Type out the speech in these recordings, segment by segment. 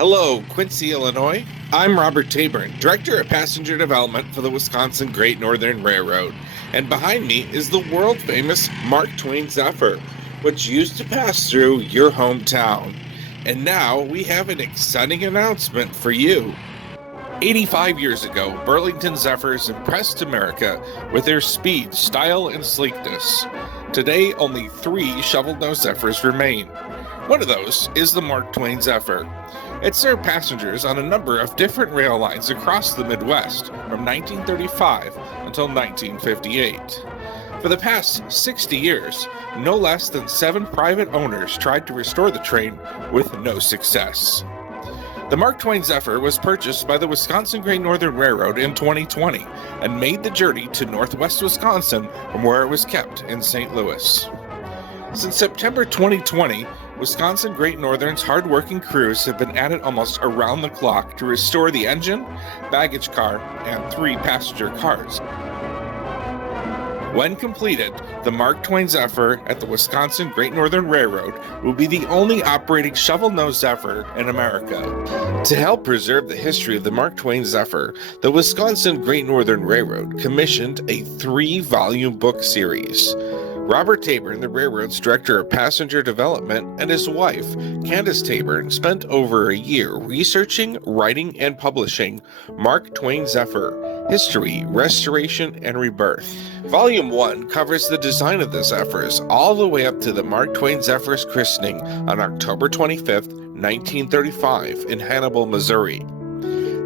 Hello, Quincy, Illinois. I'm Robert Tabern, Director of Passenger Development for the Wisconsin Great Northern Railroad. And behind me is the world-famous Mark Twain Zephyr, which used to pass through your hometown. And now we have an exciting announcement for you. 85 years ago, Burlington Zephyrs impressed America with their speed, style, and sleekness. Today, only 3 shovel-nosed Zephyrs remain. One of those is the Mark Twain Zephyr. It served passengers on a number of different rail lines across the Midwest from 1935 until 1958. For the past 60 years, no less than 7 private owners tried to restore the train with no success. The Mark Twain Zephyr was purchased by the Wisconsin Great Northern Railroad in 2020 and made the journey to northwest Wisconsin from where it was kept in St. Louis. Since September 2020, Wisconsin Great Northern's hard-working crews have been at it almost around the clock to restore the engine, baggage car, and 3 passenger cars. When completed, the Mark Twain Zephyr at the Wisconsin Great Northern Railroad will be the only operating shovel-nosed Zephyr in America. To help preserve the history of the Mark Twain Zephyr, the Wisconsin Great Northern Railroad commissioned a 3-volume book series. Robert Tabern, the railroad's Director of Passenger Development, and his wife, Candace Tabern, spent over a year researching, writing, and publishing Mark Twain Zephyr, History, Restoration, and Rebirth. Volume 1 covers the design of the Zephyrs all the way up to the Mark Twain Zephyr's christening on October 25, 1935 in Hannibal, Missouri.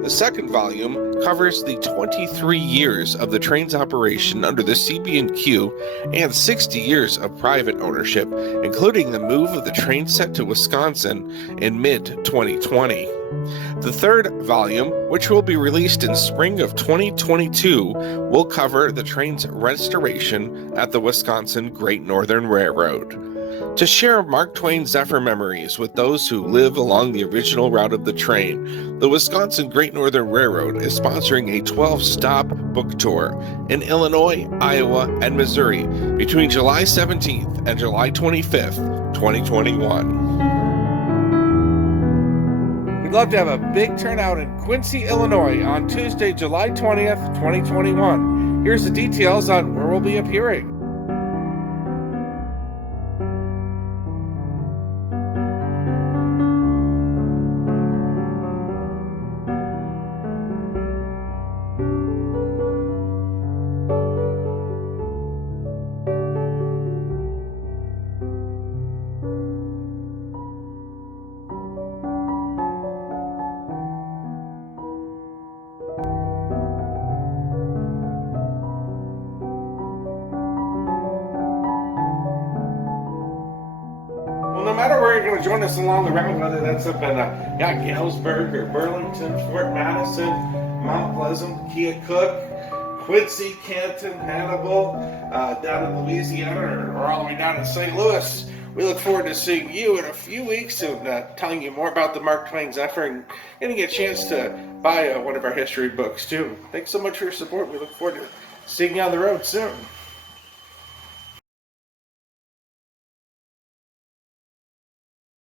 The second volume covers the 23 years of the train's operation under the CB&Q and 60 years of private ownership, including the move of the train set to Wisconsin in mid-2020. The third volume, which will be released in spring of 2022, will cover the train's restoration at the Wisconsin Great Northern Railroad. To share Mark Twain Zephyr memories with those who live along the original route of the train, the Wisconsin Great Northern Railroad is sponsoring a 12-stop book tour in Illinois, Iowa, and Missouri between July 17th and July 25th, 2021. We'd love to have a big turnout in Quincy, Illinois on Tuesday, July 20th, 2021. Here's the details on where we'll be appearing. No matter where you're going to join us along the route, whether that's up in Galesburg or Burlington, Fort Madison, Mount Pleasant, Keokuk, Quincy, Canton, Hannibal, down in Louisiana, or all the way down in St. Louis, we look forward to seeing you in a few weeks and telling you more about the Mark Twain Zephyr and getting a chance to buy one of our history books too. Thanks so much for your support. We look forward to seeing you on the road soon.